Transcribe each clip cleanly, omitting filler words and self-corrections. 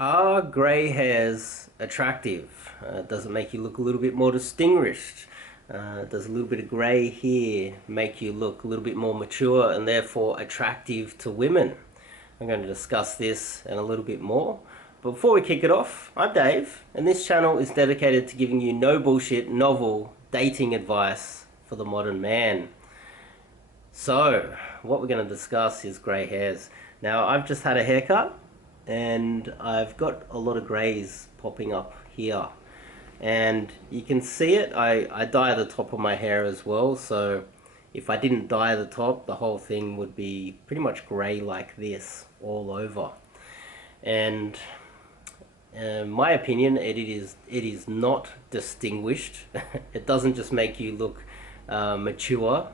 Are grey hairs attractive? Does it make you look a little bit more distinguished? Does a little bit of grey hair make you look a little bit more mature and therefore attractive to women? I'm going to discuss this and a little bit more. But before we kick it off, I'm Dave, and this channel is dedicated to giving you no bullshit, novel dating advice for the modern man. So, what we're going to discuss is grey hairs. Now, I've just had a haircut, and I've got a lot of greys popping up here. And you can see it, I dye the top of my hair as well, so if I didn't dye the top, the whole thing would be pretty much grey like this all over. And my opinion, it is not distinguished. It doesn't just make you look mature,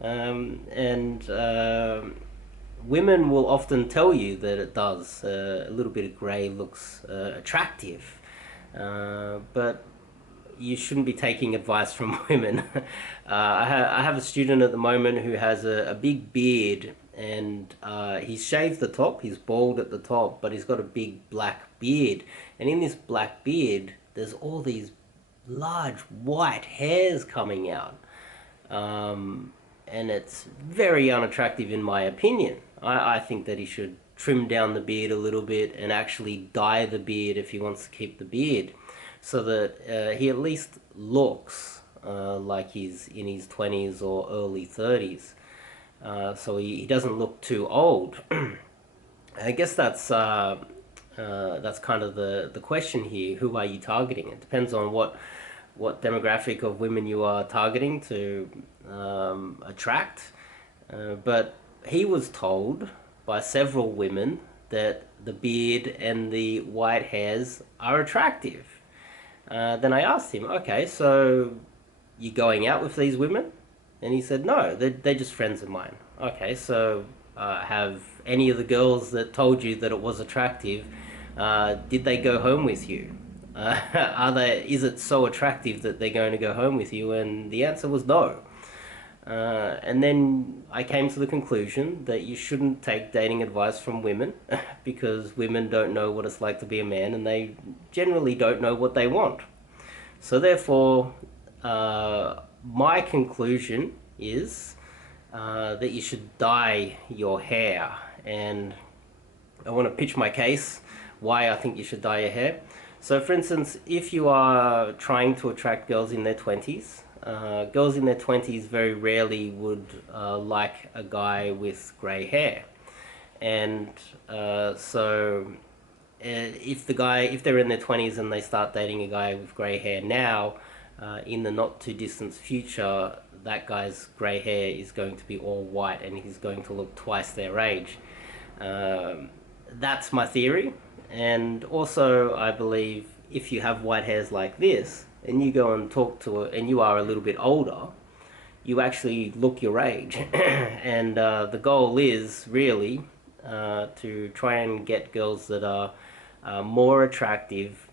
and women will often tell you that it does. A little bit of grey looks attractive, but you shouldn't be taking advice from women. I have a student at the moment who has a big beard, and he's shaved the top, he's bald at the top, but he's got a big black beard. And in this black beard, there's all these large white hairs coming out. And it's very unattractive in my opinion. I think that he should trim down the beard a little bit and actually dye the beard if he wants to keep the beard, so that he at least looks like he's in his 20s or early 30s, so he doesn't look too old. I guess that's kind of the question here. Who are you targeting? It depends on what demographic of women you are targeting to attract. But he was told by several women that the beard and the white hairs are attractive. Then I asked him, okay, so you going out with these women? And he said, no, they're just friends of mine. Okay, so have any of the girls that told you that it was attractive, did they go home with you? Is it so attractive that they're going to go home with you? And the answer was no. And then I came to the conclusion that you shouldn't take dating advice from women, because women don't know what it's like to be a man, and they generally don't know what they want. So therefore, my conclusion is that you should dye your hair. And I want to pitch my case why I think you should dye your hair. So for instance, if you are trying to attract girls in their 20s, girls in their 20s very rarely would like a guy with grey hair. And so if they're in their 20s and they start dating a guy with grey hair now, in the not too distant future, that guy's grey hair is going to be all white and he's going to look twice their age. That's my theory. And also, I believe if you have white hairs like this, and you go and talk to and you are a little bit older, you actually look your age. And the goal is really to try and get girls that are more attractive,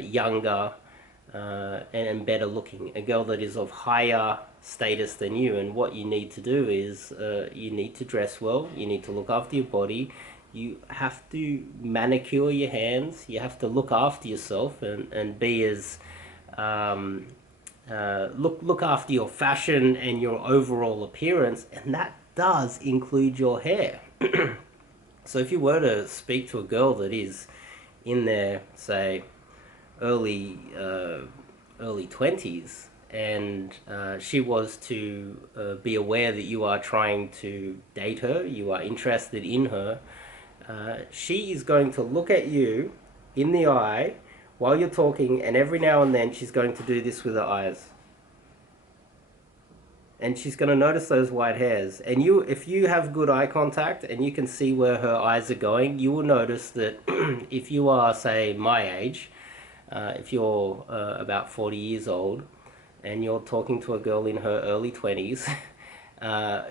younger, and better looking. A girl that is of higher status than you. And what you need to do is you need to dress well, you need to look after your body, you have to manicure your hands, you have to look after yourself, and be as look after your fashion and your overall appearance, and that does include your hair. So if you were to speak to a girl that is in their, say, early 20s, and she was to be aware that you are trying to date her, you are interested in her, she is going to look at you in the eye while you're talking, and every now and then she's going to do this with her eyes. And she's going to notice those white hairs. And if you have good eye contact and you can see where her eyes are going, you will notice that if you are, say, my age, if you're about 40 years old, and you're talking to a girl in her early 20s,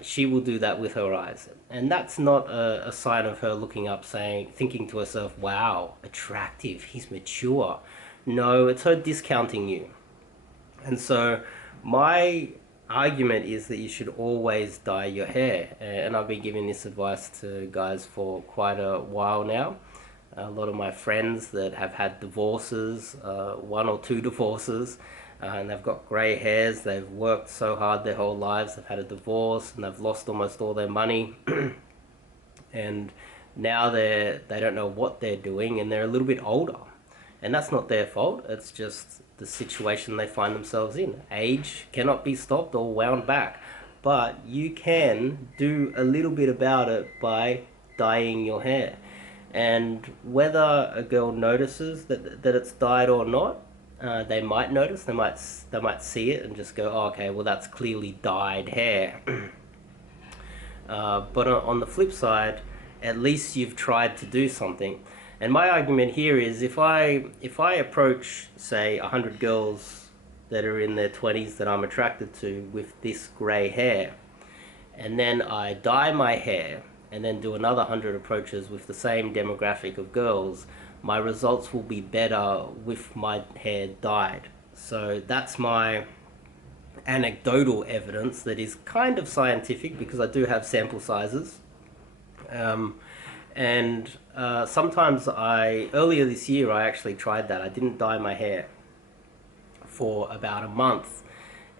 she will do that with her eyes. And that's not a sign of her looking up thinking to herself, wow, attractive, he's mature. No, it's her discounting you. And so my argument is that you should always dye your hair. And I've been giving this advice to guys for quite a while now. A lot of my friends that have had divorces, 1 or 2 divorces, and they've got grey hairs, they've worked so hard their whole lives, they've had a divorce and they've lost almost all their money and now they don't know what they're doing, and they're a little bit older, and that's not their fault. It's just the situation they find themselves in. Age cannot be stopped or wound back, but you can do a little bit about it by dyeing your hair. And whether a girl notices that it's dyed or not, they might notice. They might see it and just go, oh, okay, well, that's clearly dyed hair. But on the flip side, at least you've tried to do something. And my argument here is, if I approach, say, 100 girls that are in their 20s that I'm attracted to with this grey hair, and then I dye my hair and then do another 100 approaches with the same demographic of girls, my results will be better with my hair dyed. So that's my anecdotal evidence that is kind of scientific, because I do have sample sizes. Sometimes earlier this year I actually tried that. I didn't dye my hair for about a month,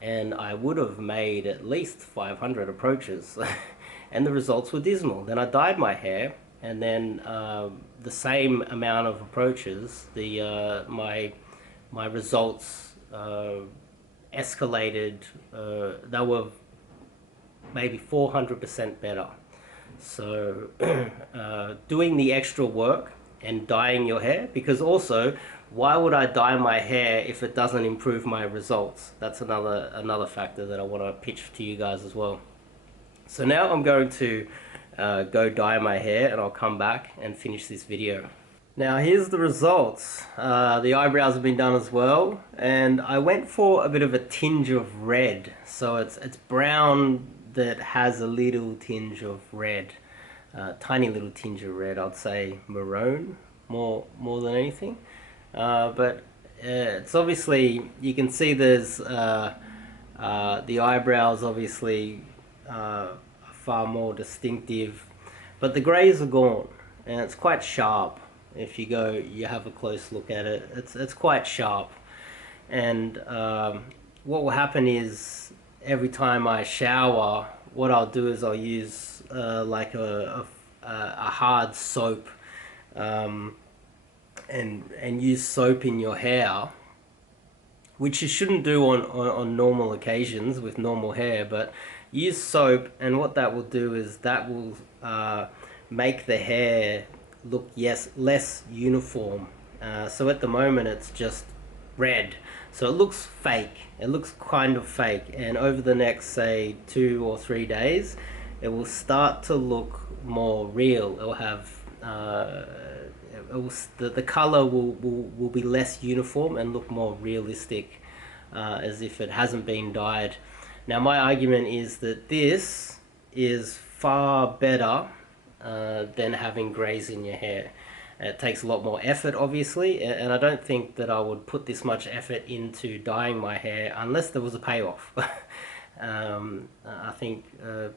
and I would have made at least 500 approaches and the results were dismal. Then I dyed my hair, and then the same amount of approaches, my results escalated. They were maybe 400% better. So doing the extra work and dyeing your hair, because also, why would I dye my hair if it doesn't improve my results? That's another factor that I want to pitch to you guys as well. So now I'm going to go dye my hair, and I'll come back and finish this video. Now here's the results. The eyebrows have been done as well, and I went for a bit of a tinge of red. So it's brown that has a little tinge of red, tiny little tinge of red. I'd say maroon more than anything. But it's obviously, you can see there's the eyebrows obviously far more distinctive, but the greys are gone, and it's quite sharp. If you have a close look at it, it's quite sharp. And what will happen is, every time I shower, what I'll do is I'll use like a hard soap, and use soap in your hair, which you shouldn't do on normal occasions with normal hair, but use soap, and what that will do is that will make the hair look less uniform. So at the moment it's just red, so it looks fake. It looks kind of fake, and over the next, say, 2 or 3 days, it will start to look more real. It will have the color will be less uniform and look more realistic, as if it hasn't been dyed. Now my argument is that this is far better than having greys in your hair. It takes a lot more effort, obviously, and I don't think that I would put this much effort into dyeing my hair unless there was a payoff. I think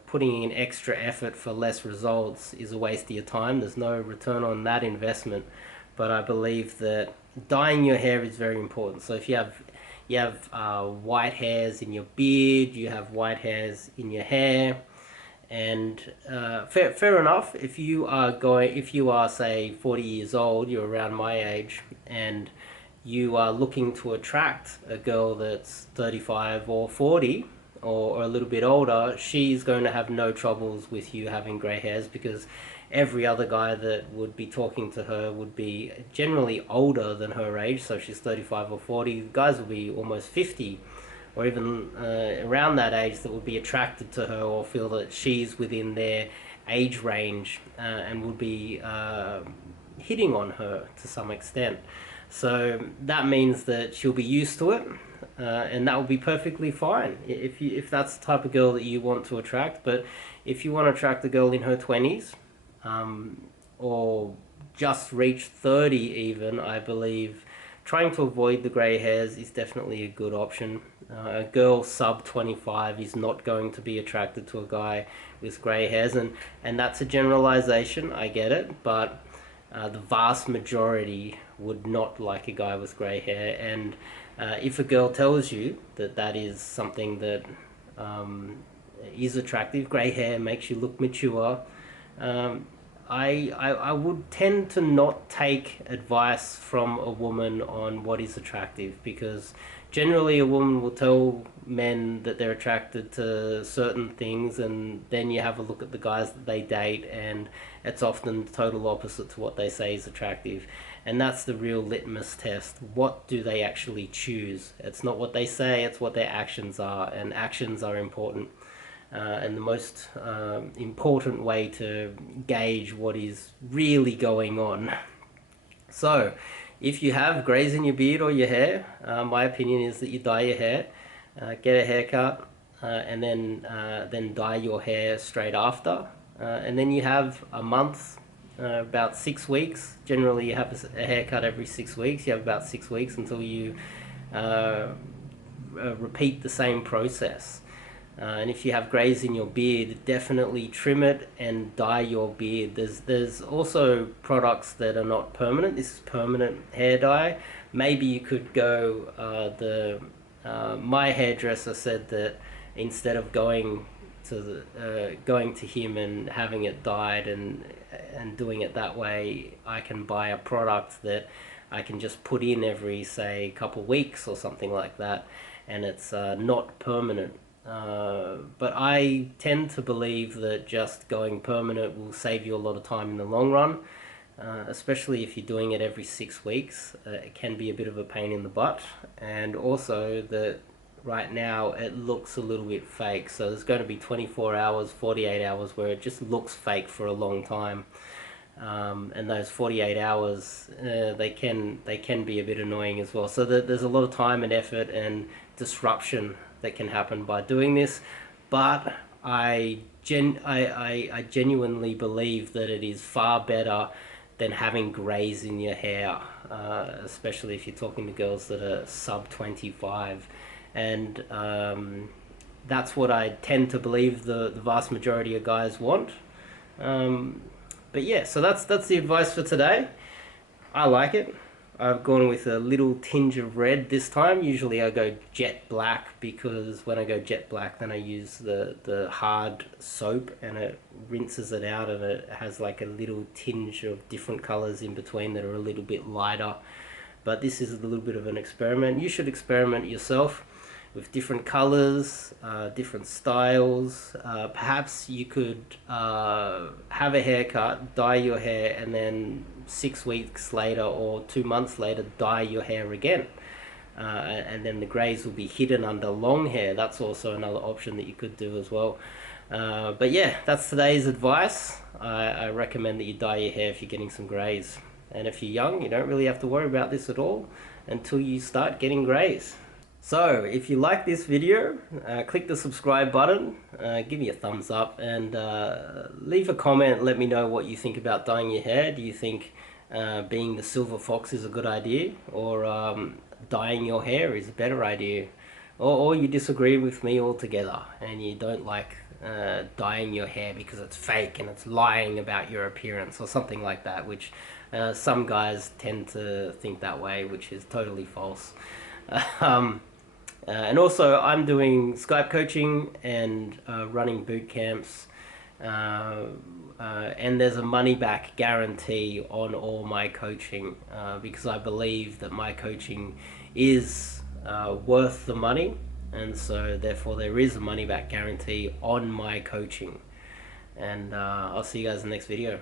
putting in extra effort for less results is a waste of your time. There's no return on that investment. But I believe that dyeing your hair is very important. So if you have white hairs in your beard, you have white hairs in your hair, and fair enough. If you are say 40 years old, you're around my age, and you are looking to attract a girl that's 35 or 40 or a little bit older, she's going to have no troubles with you having grey hairs, because every other guy that would be talking to her would be generally older than her age. So if she's 35 or 40, guys will be almost 50 or even around that age that would be attracted to her or feel that she's within their age range, and would be hitting on her to some extent. So that means that she'll be used to it, and that will be perfectly fine if that's the type of girl that you want to attract. But if you want to attract a girl in her 20s, or just reach 30 even, I believe trying to avoid the grey hairs is definitely a good option. A girl sub 25 is not going to be attracted to a guy with grey hairs, and that's a generalization, I get it, but the vast majority would not like a guy with grey hair. And if a girl tells you that that is something that is attractive, grey hair makes you look mature, I would tend to not take advice from a woman on what is attractive, because generally a woman will tell men that they're attracted to certain things, and then you have a look at the guys that they date, and it's often the total opposite to what they say is attractive. And that's the real litmus test. What do they actually choose? It's not what they say, it's what their actions are, and actions are important. And the most important way to gauge what is really going on. So, if you have greys in your beard or your hair, my opinion is that you dye your hair, get a haircut, and then dye your hair straight after. And then you have a month, about 6 weeks. Generally, you have a haircut every 6 weeks. You have about 6 weeks until you repeat the same process. And if you have greys in your beard, definitely trim it and dye your beard. There's also products that are not permanent. This is permanent hair dye. Maybe you could go my hairdresser said that instead of going to him and having it dyed and doing it that way, I can buy a product that I can just put in every, say, couple weeks or something like that, and it's not permanent. But I tend to believe that just going permanent will save you a lot of time in the long run, especially if you're doing it every 6 weeks. It can be a bit of a pain in the butt, and also that right now it looks a little bit fake. So there's going to be 24 hours, 48 hours where it just looks fake for a long time. And those 48 hours, they can be a bit annoying as well. So there's a lot of time and effort and disruption that can happen by doing this, but I genuinely believe that it is far better than having greys in your hair, especially if you're talking to girls that are sub 25, and that's what I tend to believe the vast majority of guys want. But yeah, so that's the advice for today. I like it. I've gone with a little tinge of red this time. Usually I go jet black, because when I go jet black, then I use the hard soap and it rinses it out, and it has like a little tinge of different colors in between that are a little bit lighter. But this is a little bit of an experiment. You should experiment yourself with different colors, different styles. Perhaps you could have a haircut, dye your hair, and then 6 weeks later or 2 months later dye your hair again, and then the greys will be hidden under long hair. That's also another option that you could do as well. But yeah, that's today's advice. I recommend that you dye your hair if you're getting some greys, and if you're young, you don't really have to worry about this at all until you start getting greys. So if you like this video, click the subscribe button, give me a thumbs up, and leave a comment. Let me know what you think about dyeing your hair. Do you think being the silver fox is a good idea, or dyeing your hair is a better idea, or you disagree with me altogether and you don't like dyeing your hair because it's fake and it's lying about your appearance or something like that, which some guys tend to think that way, which is totally false. And also, I'm doing Skype coaching and running boot camps, and there's a money-back guarantee on all my coaching, because I believe that my coaching is worth the money, and so therefore there is a money-back guarantee on my coaching. And I'll see you guys in the next video.